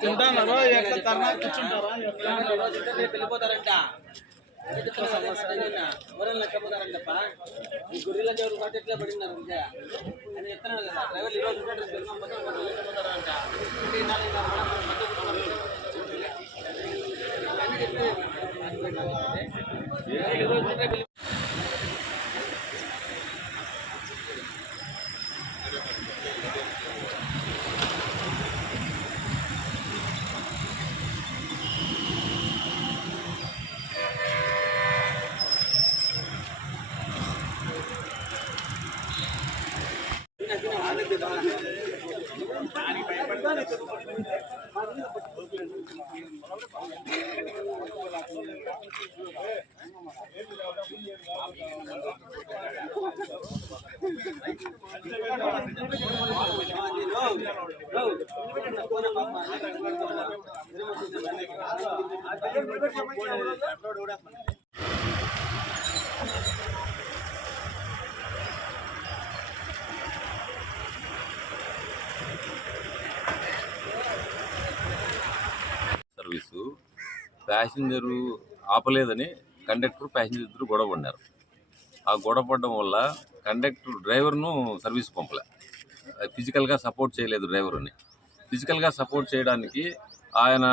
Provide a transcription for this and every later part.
తింటారా ఎట్లా తరనా కూర్చుంటారా వెళ్ళిపోతారంట లెక్కపోతారంటప్ప ఈ గొర్రెల దేవుడు పాటు ఎట్లా పడినారు అని చెప్తున్నాడు కదా డ్రైవర్ ఈరోజు లెక్కపోతారంట సర్వీసు ప్యాసింజరు ఆపలేదని కండక్టర్ ప్యాసింజర్ ఇద్దరు గొడవ పడినారు. ఆ గొడవ పడడం వల్ల కండక్టర్ డ్రైవర్ను సర్వీస్ పంపలే, ఫిజికల్గా సపోర్ట్ చేయలేదు. డ్రైవర్ని ఫిజికల్గా సపోర్ట్ చేయడానికి ఆయన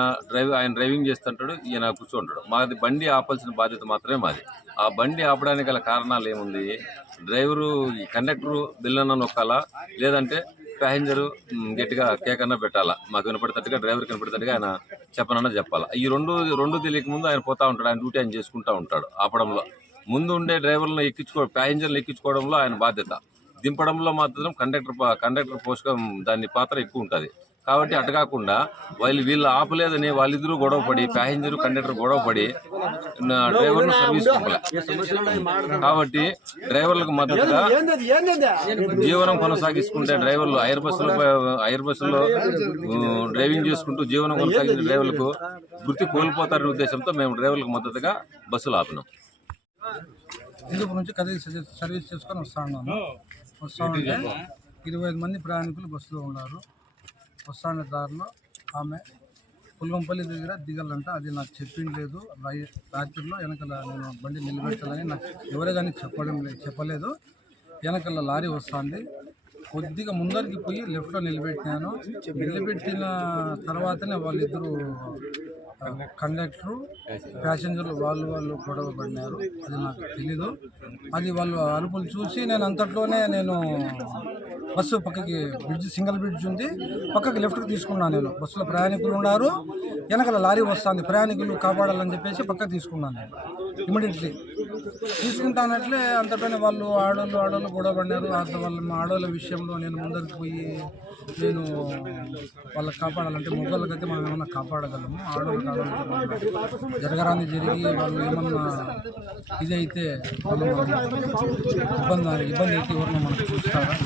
డ్రైవింగ్ చేస్తుంటాడు, ఈయన కూర్చుంటాడు. మాది బండి ఆపాల్సిన బాధ్యత మాత్రమే మాది. ఆ బండి ఆపడానికి గల కారణాలు ఏముంది? డ్రైవరు కండక్టరు బిల్లన్న నొక్కాలా, లేదంటే ప్యాసింజరు గట్టిగా కేకన్నా పెట్టాలా, మాకు వినపడేటట్టుగా డ్రైవర్ కనపడేటట్టుగా ఆయన చెప్పనన్నా చెప్పాలా. ఈ రెండు తెలియక ముందు ఆయన పోతూ ఉంటాడు, ఆయన డ్యూటీ ఆయన చేసుకుంటూ ఉంటాడు. ఆపడంలో ముందు ఉండే డ్రైవర్లను ప్యాసింజర్లు ఎక్కించుకోవడంలో ఆయన బాధ్యత, దింపడంలో మాత్రం కండక్టర్ పోషకం దాని పాత్ర ఎక్కువ ఉంటుంది. కాబట్టి అటు కాకుండా వీళ్ళు ఆపలేదని వాళ్ళిద్దరూ గొడవపడి, ప్యాసింజర్ కండక్టర్ గొడవపడి డ్రైవర్ను సర్వీస్ పంపలే. కాబట్టి డ్రైవర్లకు మద్దతుగా జీవనం కొనసాగించుకుంటే డ్రైవర్లు ఎయిర్ బస్సులో డ్రైవింగ్ చేసుకుంటూ జీవనం కొనసాగించే డ్రైవర్లకు వృత్తి కోల్పోతారనే ఉద్దేశంతో మేము డ్రైవర్లకు మద్దతుగా బస్సులు ఆపినాం. ఇందుకు నుంచి కదిలి సర్వీస్ చేసుకొని వస్తాను. 25 మంది ప్రయాణికులు బస్సులో ఉన్నారు. వస్తానే దారిలో ఆమె పుల్వంపల్లి దగ్గర దిగాలంట. అది నాకు చెప్పింది లేదు. రాత్రిలో వెనకాల నేను బండి నిలబెట్టాలని నాకు ఎవరే కానీ చెప్పలేదు. వెనకాల లారీ వస్తుంది. కొద్దిగా ముందరికి పోయి లెఫ్ట్లో నిలబెట్టినాను. నిలబెట్టిన తర్వాతనే వాళ్ళిద్దరూ కండక్టరు ప్యాసింజర్లు వాళ్ళు గొడవ పడినారు. అది నాకు తెలీదు. అది వాళ్ళు అరుపులు చూసి నేను అంతట్లోనే బస్సు పక్కకి సింగిల్ బ్రిడ్జ్ ఉంది, పక్కకి లెఫ్ట్కి తీసుకున్నాను. నేను బస్సులో ప్రయాణికులు ఉన్నారు, వెనకాల లారీ వస్తుంది, ప్రయాణికులు కాపాడాలని చెప్పేసి పక్కకి తీసుకున్నాను. నేను ఇమీడియట్లీ తీసుకుంటానట్లే అంతటోనే వాళ్ళు ఆడోళ్ళు గొడవ పడినారు. వాళ్ళ ఆడోళ్ళ విషయంలో నేను ముందరికి పోయి నేను వాళ్ళకి కాపాడాలంటే మొగ్గలకైతే మనం ఏమన్నా కాపాడగలము. ఆడోళ్ళు జరగరాని జరిగి వాళ్ళు ఏమన్నా ఇదైతే వాళ్ళు ఇబ్బంది అయితే ఎవరన్నా మనకు చూస్తారా?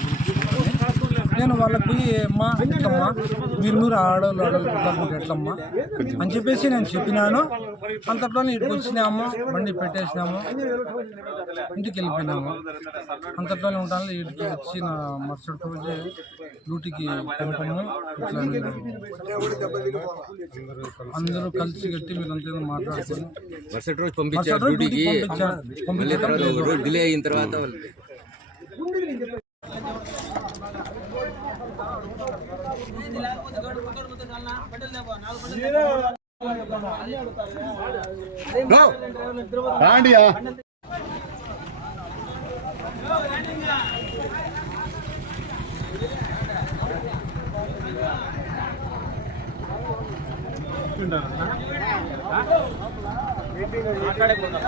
నేను వాళ్ళకి పోయి అమ్మా ఎట్లమ్మా మీరు ఆడోళ్ళు కుట్టాలనుకుంటే ఎట్లమ్మా అని చెప్పేసి నేను చెప్పినాను. అంతట్లోనే ఇటుకు వచ్చినాము, బండి పెట్టేసినాము, ఇంటికి వెళ్ళిపోయినాము. అంతట్లోనే ఉంటాను. ఇటుకి వచ్చి నా మరుసటి రోజే డ్యూటీకి పంపము. ఇట్లా అందరూ కలిసి కట్టి మీరు అంతేదో మాట్లాడుతాను. మరుసటి రోజు పంపించారు. డిలే అయిన తర్వాత రాండియా మాట్లాడకుండా